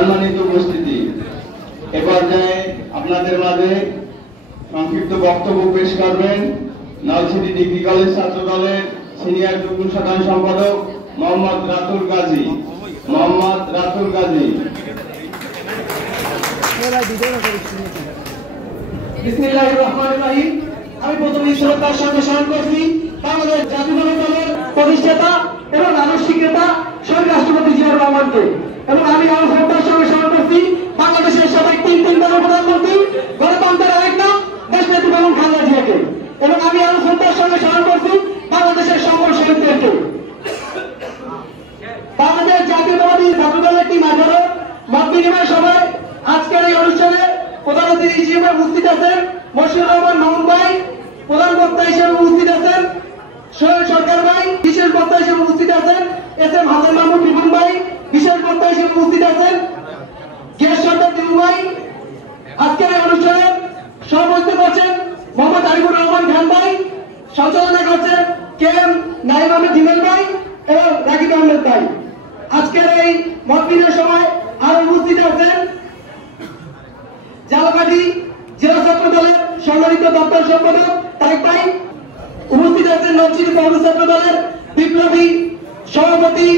সম্মানিত উপস্থিতি, এ পর্যায়ে আপনাদের মাঝে সংক্ষিপ্ত বক্তব্য পেশ করবেন নলছিটি ডিগ্রি কলেজ ছাত্র দলের সিনিয়র যুগ্ম সাধারণ সম্পাদক মোহাম্মদ রাতুল গাজী। বিসমিল্লাহির রহমানির রহিম। আমি প্রথমে শ্রদ্ধার সঙ্গে স্মরণ করছি বাংলাদেশ জাতীয়তাবাদী দলের প্রতিষ্ঠাতা এবং আদর্শিক নেতা শহীদ রাষ্ট্রপতি জিয়াউর রহমানকে, এবং আমি আমার শ্রদ্ধার সঙ্গে স্মরণ করছি বাংলাদেশের সাবেক তিনবারের প্রধানমন্ত্রী, গণতন্ত্রের আরেক নাম দেশনেত্রী বেগম খালেদা জিয়াকে, এবং আমি আমার শ্রদ্ধার সঙ্গে স্মরণ করছি বাংলাদেশের সকল শহীদদেরকে। বাংলাদেশ জাতীয়তাবাদী ছাত্র দলের টিম 18 মত বিনিময় সভায় আজকের এই অনুষ্ঠানে প্রধান অতিথি হিসেবে উপস্থিত আছেন মশিউর রহমান মামুন ভাই, প্রধান বক্তা হিসেবে উপস্থিত আছেন সোহেল সরকার ভাই, বিশেষ বক্তা হিসেবে উপস্থিত আছেন এস.এম. হাসান মাহমুদ বিপুল ভাই, বিশেষ বক্তা হিসেবে উপস্থিত আছেন গিয়াস সরকার দিবু ভাই। আজকের এই অনুষ্ঠানে সভাপতিত্ব করছেন মোহাম্মদ আরিফুর রহমান খান ভাই, সঞ্চালনা করছেন কে.এম. নাইম আহমেদ হিমেল ভাই এবং রাকিব আহমেদ ভাই। আজকের এই মত বিনিময় সভায় আরো উপস্থিত আছেন ঝালকাঠি জেলা ছাত্র দলের সম্মানিত দপ্তর সম্পাদক তারেক ভাই, উপস্থিত আছেন নলছিটি পৌর ছাত্র দলের বিপ্লবী সভাপতি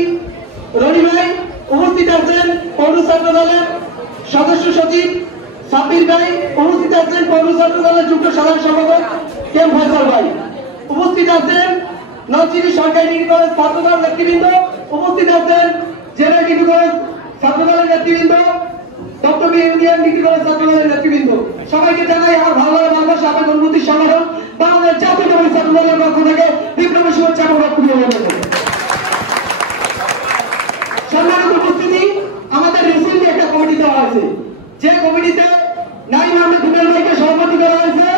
রনি ভাই, উপস্থিত আছেন পৌর ছাত্র দলের সদস্য সচিব সাব্বির ভাই, উপস্থিত আছেন পৌর ছাত্র দলের যুগ্ম সাধারণ সম্পাদক কে.এম. ফয়সাল ভাই, উপস্থিত আছেন নলছিটি সরকারি ডিগ্রি কলেজ ছাত্র দল নেতৃবৃন্দ, উপস্থিত আছেন জেলা ডিগ্রি কলেজ ছাত্র দলের নেতৃবৃন্দ, ডক্টর ইউনিয়ন ডিগ্রি কলেজ ছাত্র দলের নেতৃবৃন্দ। সবাইকে জানাই আমার ভালো লাগা, ভালোবাসা, আমার অনুভূতির সংগঠন বাংলাদেশ জাতীয়তাবাদী ছাত্র দলের পক্ষ থেকে বিপ্লবী শুভেচ্ছা এবং বক্তব্য জানাই। সম্মানিত উপস্থিতি, আমাদের রিসেন্টলি একটা কমিটি দেওয়া হয়েছে, যে কমিটিতে নাইম আহমেদ হিমেল ভাইকে সভাপতি করা হয়েছে,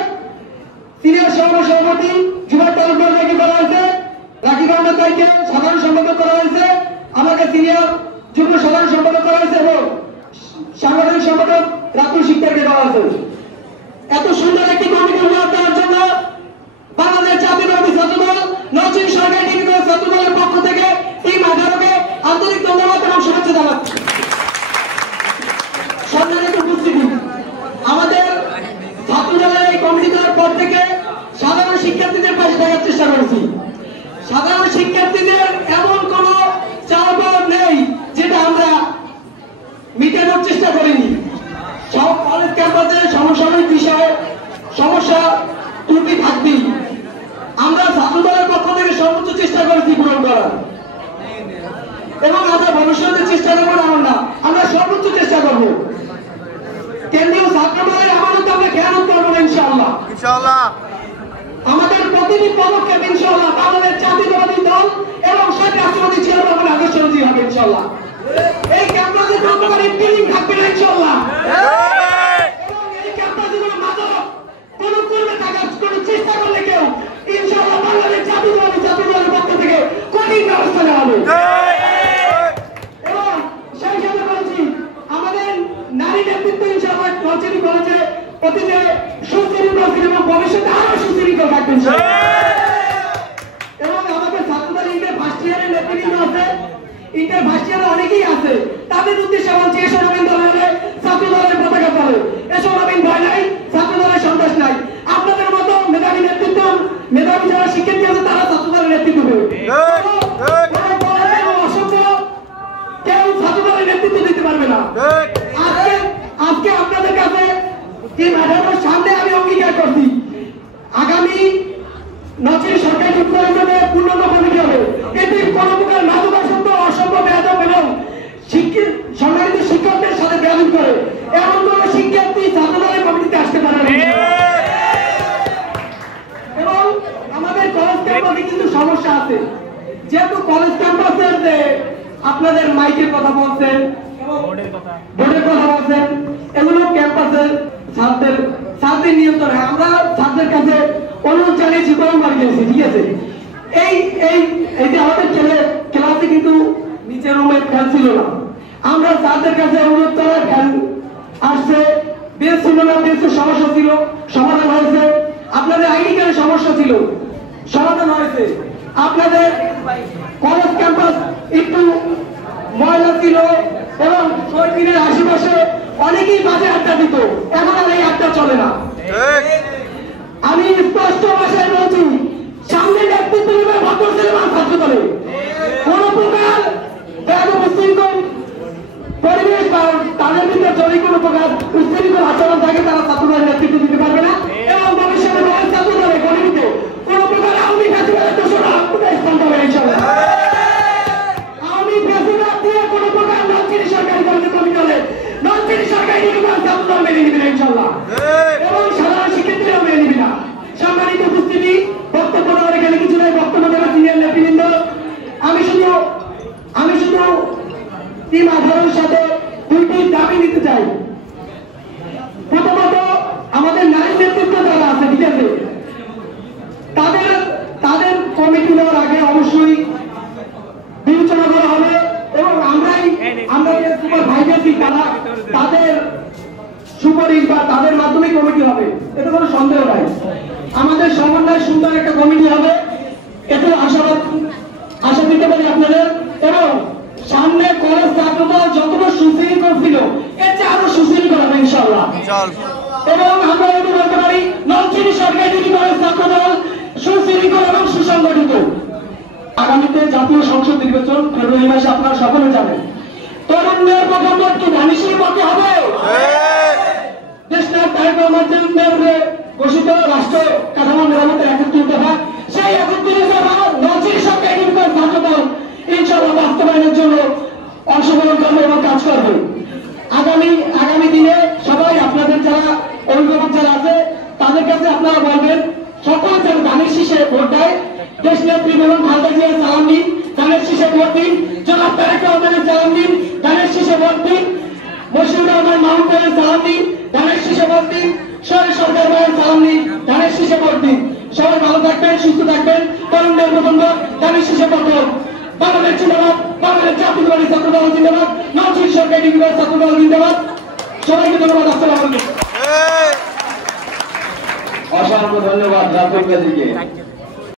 সিনিয়র সভাপতি জুবাইর তালুকদার ভাইকে করা হয়েছে, রাকিব আহমেদ ভাইকে সাধারণ সম্পাদক করা হয়েছে, আমাকে সিনিয়র যুগ্ম সাধারণ সম্পাদক করা হয়েছে এবং সাংগঠনিক সম্পাদক রাতুল শিকদারকে দেওয়া হয়েছে। এত সুন্দর একটি কমিটি উপহার দেওয়ার জন্য বাংলাদেশ জাতীয়তাবাদী ছাত্র দল নলছিটি সরকারি ডিগ্রি কলেজ ছাত্র দলের পক্ষ থেকে টিম 18কে আন্তরিক ধন্যবাদ এবং শুভেচ্ছা জানাচ্ছি। সম্মানিত উপস্থিতি, আমাদের ছাত্র দলের এই কমিটি দেওয়ার পর থেকে সাধারণ শিক্ষার্থীদের পাশে থাকার চেষ্টা করেছি। সাধারণ শিক্ষার্থীদের এমন কোন চাওয়া নেই যেটা আমরা মিটানোর চেষ্টা করিনি। সব কলেজ ক্যাম্পাসে সমসাময়িক বিষয়ে সমস্যা ত্রুটি থাকবেই, আমরা ছাত্র দলের পক্ষ থেকে সর্বোচ্চ চেষ্টা করেছি পূরণ করার, এবং আমরা ভবিষ্যতে চেষ্টা করবো এমন না, আমরা সর্বোচ্চ চেষ্টা করবো। কেন্দ্রীয় ছাত্র দলের আমানত আমরা খেয়ানত করবো না ইনশাআল্লাহ। আমাদের প্রতিটি পদক্ষেপ ইনশাআল্লাহ বাংলাদেশ জাতীয়তাবাদী দল এবং শহীদ রাষ্ট্রপতি জিয়াউর রহমানের আদর্শ অনুযায়ী হবে ইনশাআল্লাহ। এই ক্যাম্পাসে কোনো টিলিং থাকবে না ইনশাআল্লাহ, এবং এই ক্যাম্পাসে কোনো মাদক কোনো কর্মে থাকার কোনো চেষ্টা করলে কেউ ইনশাআল্লাহ বাংলাদেশ জাতীয়তাবাদী ছাত্র দলের পক্ষ থেকে কঠিন ব্যবস্থা নেওয়া হবে। এবং সেই সাথে বলছি, আমাদের নারী নেতৃত্ব ইনশাআল্লাহ নলছিটি কলেজে অতীতে সুশৃঙ্খল ছিল এবং ভবিষ্যতে আরো সুশৃঙ্খল থাকবে। এবং আমাদের ছাত্র দল ইন্টার ফার্স্ট ইয়ারের নেতৃবৃন্দ আছে, ইন্টার ফার্স্ট ইয়ারে অনেকেই আছে, তাদের উদ্দেশ্যে বলছি এসব নবীন দল হলে ছাত্র দলের পতাকা চলে, এসব নবীন ভয় নাই, ছাত্র দলের সন্ত্রাস নাই। আপনাদের মতো মেধাবী নেতৃত্ব, মেধাবী যারা শিক্ষার্থী আছে তারা ছাত্র দলের নেতৃত্ব দেবে, কেউ ছাত্র দলের নেতৃত্ব দিতে পারবে না। আজকে আপনাদের কাছে এই ম্যাডামের সামনে আমি অঙ্গীকার করছি, আগামী নলছিটি সরকারি ডিগ্রি কলেজে পূর্ণাঙ্গ কমিটি হবে, এটি কোন প্রকার মাদকাসক্ত, অসভ্য, বেয়াদব এবং সম্মানিত শিক্ষকদের সাথে বেয়াদবি করে এমন কোন শিক্ষার্থী ছাত্র দলের কমিটিতে আসতে পারে না। এবং আমাদের কলেজ ক্যাম্পাসে কিন্তু সমস্যা আছে, যেহেতু কলেজ ক্যাম্পাসের যে আপনাদের মাইকের কথা বলছেন এবং বোর্ডের কথা বলছেন, এগুলো ক্যাম্পাসের ছাত্রদের নিয়ন্ত্রণে আমরা ছাত্রদের কাছে অনুরোধ জানিয়েছি, কয়েকবার গিয়েছি, ঠিক আছে। এই যে আমাদের ক্লাসে কিন্তু নিচের রুমে ফ্যান ছিল না, আমরা ছাত্রদের কাছে অনুরোধ করার ফ্যান আসছে, বেঞ্চ ছিল না, বেঞ্চের সমস্যা ছিল, সমাধান হয়েছে। আপনাদের আইডি কার্ডের সমস্যা ছিল, সমাধান হয়েছে। আপনাদের কলেজ ক্যাম্পাস একটু ময়লা ছিল এবং শহীদ দিনের অনেকেই বাজে আড্ডা দিত, এখন আর এই আড্ডা চলে না। আমি স্পষ্ট ভাষায় বলছি, সামনে নেতৃত্ব নেবে ভদ্র সিনেমার ছাত্র দলে। কোন প্রকার উশৃঙ্খল পরিবেশ বা তাদের ভিতরে যদি কোনো প্রকার উশৃঙ্খল আচরণ থাকে, তারা ছাত্র দলের নেতৃত্ব দিতে পারবে না। এবং ভবিষ্যতে ছাত্র দলে গণিত কোন প্রকার আওয়ামী ফ্যাসিবাদের দোষরা স্থান পাবে ইনশাআল্লাহ। আওয়ামী ফ্যাসিবাদ দিয়ে কোনো প্রকার নলছিটি সরকারি কলেজে কমিটি হলে নলছিটি সরকারি নির্বাচন ছাত্র দল মেনে নিবে না ইনশাআল্লাহ, এবং সাধারণ শিক্ষার্থীরাও মেনে নিবে না। সম্মানিত উপস্থিতি, বক্তব্য দেওয়ার এখানে কিছু নাই, বক্তব্য দেওয়ার সিনিয়র নেতৃবৃন্দ। আমি শুধু টিম আজহারের সাথে দুইটি দাবি নিতে চাই। প্রথমত, আমাদের নারী নেতৃত্ব যারা আছে, ঠিক আছে, তাদের কমিটি নেওয়ার আগে অবশ্যই বিবেচনা করা হবে, এবং আমরা যে সুপার ভাইজারছি তাদের সুপারিশ বা তাদের মাধ্যমে কমিটি হবে, এতে কোনো সন্দেহ নাই। আমাদের সমন্বয় সুন্দর একটা কমিটি হবে, এতে আশা দিতে পারি আপনাদের। এবং সামনে কলেজ ছাত্রদল যতটা সুশৃঙ্খল ছিল, এর চেয়ে আরো সুশৃঙ্খল হবে ইনশাআল্লাহ। এবং আমরা যদি বলতে পারি, নলছিটি সরকারি ডিগ্রি কলেজ ছাত্রদল সুশৃঙ্খল এবং সুসংগঠিত। আগামীতে জাতীয় সংসদ নির্বাচন ফেব্রুয়ারি মাসে আপনারা সকলে জানেন। তরুণদের প্রথম ভোট কি ধানিশীর পক্ষে হবে? দেশনায়ক তারেক রহমান ঘোষিত রাষ্ট্র কাঠামো মেরামতের 31 দফা, সেই 31 দফা নলছিটি সরকারি ডিগ্রি কলেজ ছাত্রদল ইনশাআল্লাহ বাস্তবায়নের জন্য অংশগ্রহণ করবে এবং কাজ করবে। আগামী দিনে সবাই আপনাদের যারা অভিভাবক যারা আছে, তাদের কাছে আপনারা বলবেন, সকল যেন ধানের শীষে ভোট দেয়। দেশ নেত্রী বেগম খালেদা জিয়ার সালাম দিন, ধানের শীষে ভোট দিন। জনাব তারেক রহমানের সালাম দিন, ধানের শীষে ভোট দিন। মশিউর রহমান মাহমুদ ভাইয়ের সালাম দিন, ধানের শীষে ভোট দিন। শহীদ সরকার ভাইয়ের সালাম দিন, ধানের শীষে ভোট দিন। সবাই ভালো থাকবেন, সুস্থ থাকবেন। তরুণদের প্রথম ভোট, ধানের শীষে ভোট হোক। বাংলাদেশ জিন্দাবাদ, বাংলাদেশ জাতীয়তাবাদী ছাত্রদল জিন্দাবাদ, নলছিটি সরকারি ডিগ্রি কলেজ ছাত্রদল জিন্দাবাদ। সবাইকে ধন্যবাদ। আসসালামু আলাইকুম। অসংখ্য ধন্যবাদ রাতুল কাজীকে।